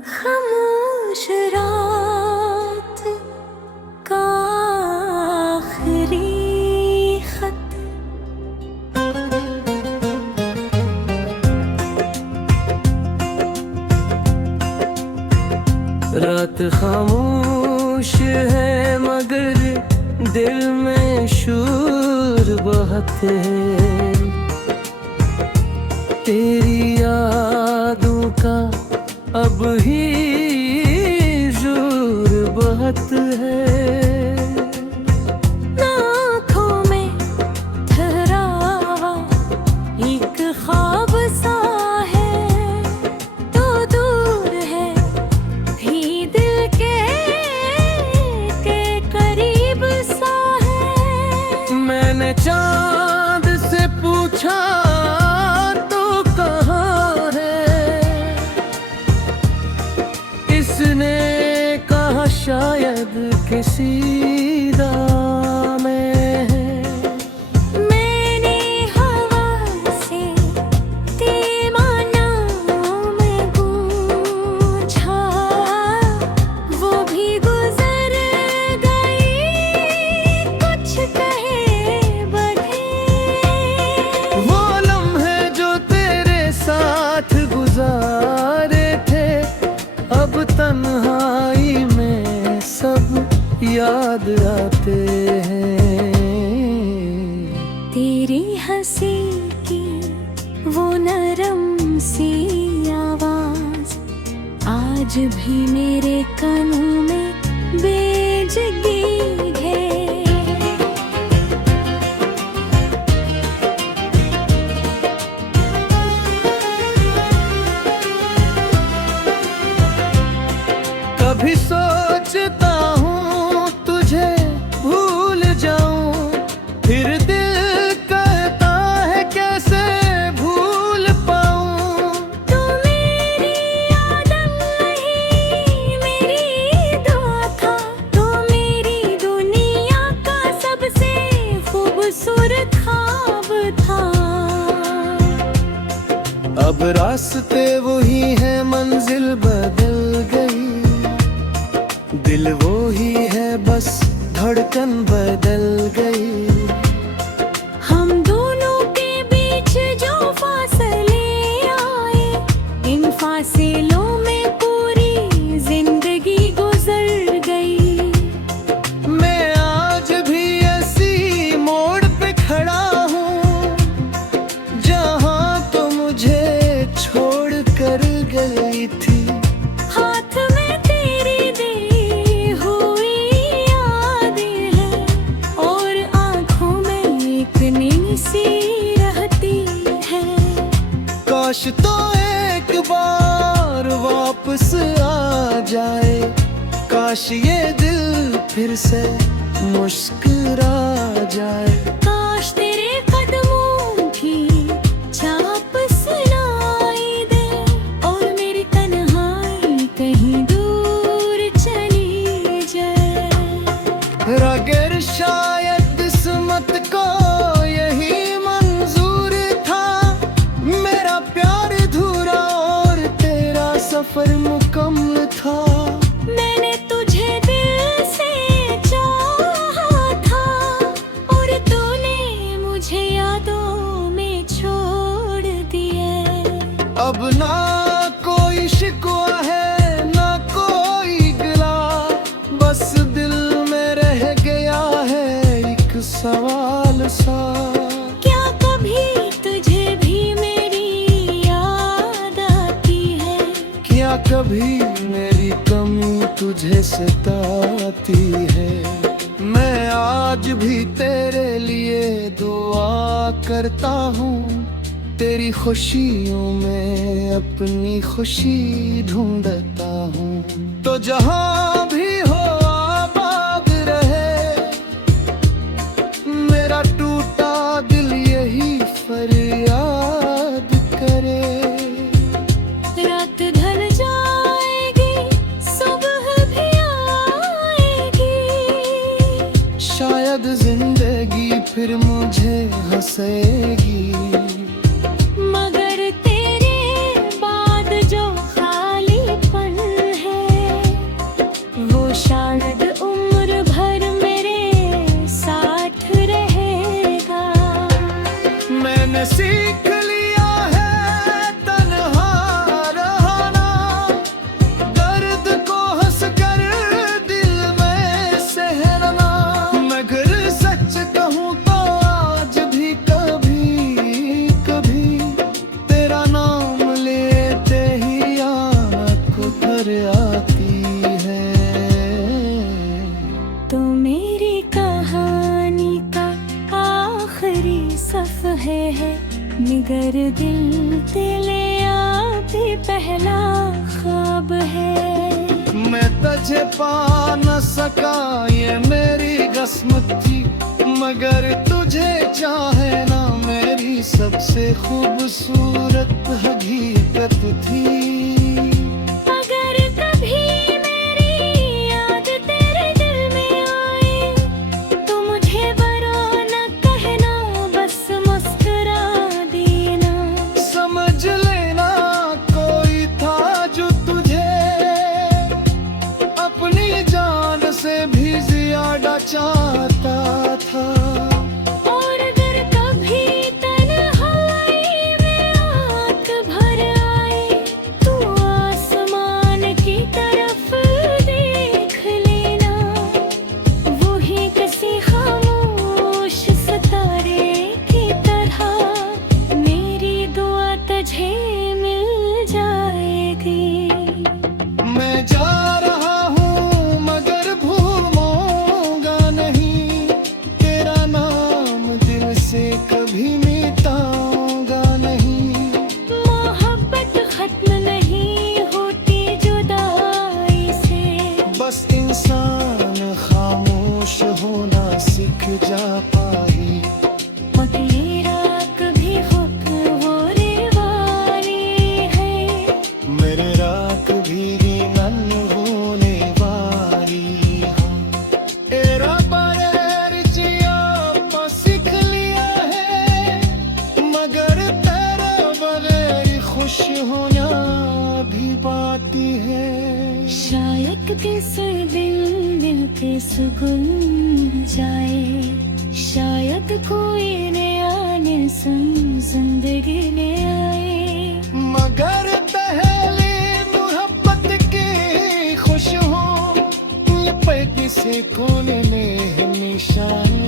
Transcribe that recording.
खामोश रात का आखिरी खत। रात खामोश है मगर दिल में शोर बहुत है। तेरी यादों का अब ही जोर बहुत है। आँखों में ठहरावा एक ख्वाब सा है, तो दूर है भी दिल के करीब सा है। मैंने चांद से पूछा तो कहाँ है, इसने कहा शायद किसी दाम में है। मैंने हवा से दीवानाओं में पूछा, वो भी गुजर गई कुछ कहे बढ़े। वो लम्हे जो तेरे साथ गुजारे थे, अब तन्हाई में सब याद आते हैं। तेरी हंसी की वो नरम सी आवाज आज भी मेरे कानों में बेजगी है। कभी सोचता हूँ तुझे भूल जाऊं, फिर दिल कहता है कैसे भूल पाऊं। तू मेरी आदम नहीं, मेरी दुआ था, तू मेरी दुनिया का सबसे खूबसूरत ख्वाब था। अब रास्ते वही है, मंजिल बदल गई, दिल वो ही है, बस धड़कन बदल गई। हम दोनों के बीच जो फासले आए, इन फासलों में पूरी जिंदगी गुजर गई। मैं आज भी ऐसी मोड़ पे खड़ा हूँ जहाँ तो मुझे छोड़ कर गई थी। हाथ में तेरी दी हुई यादें हैं, और आँखों में एक नींद सी रहती है। काश तो एक बार वापस आ जाए, काश ये दिल फिर से मुस्कुरा जाए। काश तेरे कदमों की छाप सुनाई दे, और मेरी तन्हाई कहीं दूर चली जाए। अगर शायद किस्मत को यही मंजूर था, मेरा प्यार अधूरा और तेरा सफर मुकम्मल था। मैंने तुझे दिल से चाहा था, और तूने मुझे यादों में छोड़ दिया। अब ना कोई शिकवा है ना कोई गिला, बस दिल में रह गया है एक सवाल सा। क्या कभी तुझे भी मेरी याद आती है? क्या कभी मेरी कमी तुझे सताती है? मैं आज भी तेरे लिए दुआ करता हूँ, तेरी खुशियों में अपनी खुशी ढूंढता हूँ। तो जहाँ भी हो आबाद रहे मेरा टूटा दिल, यही फरियाद करे। रात ढल जाएगी, सुबह भी आएगी, शायद जिंदगी फिर मुझे हंसेगी। मगर तेरे बाद जो मैंने सीख लिया है तन्हा रहना, दर्द को हंस कर दिल में सहना। मगर सच कहूँ तो आज भी कभी कभी तेरा नाम लेते ही आँख भर आती है। तो मेरी कहानी का आखिरी सफ़े है, मगर दिल तेरे आते पहला ख्वाब है। मैं तुझे पा न सका ये मेरी किस्मत थी, मगर तुझे चाहे ना मेरी सबसे खूबसूरत हकीकत थी। अगर कभी मेरी याद तेरे दिल में आए तो मुझे बुरा न कहना, बस मुस्कुरा देना। समझ लेना कोई था जो तुझे अपनी जान से भी ज्यादा चाहता था। और अगर कभी तन्हाई में आँख भर आए तो आसमान की तरफ देख लेना, वही किसी खामोश सितारे की तरह मेरी दुआ तुझे मिल जाएगी। मैं जा रहा हूँ मगर भूलूंगा नहीं, तेरा नाम दिल से कभी मिटाऊंगा नहीं। मोहब्बत खत्म नहीं होती जुदाई से, बस इंसान खामोश होना सीख जा पाई। और तेरा कभी हुक वो रिवानी है। मेरे रात भी नन होने वाली हाँ। एरा बगैर जिया सीख लिया है, मगर तेरा बगैर खुश होना भी बाती है। शायद किसी दिल के सुगुन जाए, शायद कोई नया निस्म जिंदगी ले आए। मगर पहले मोहब्बत के खुश हो, ये पे किसी कोने में निशान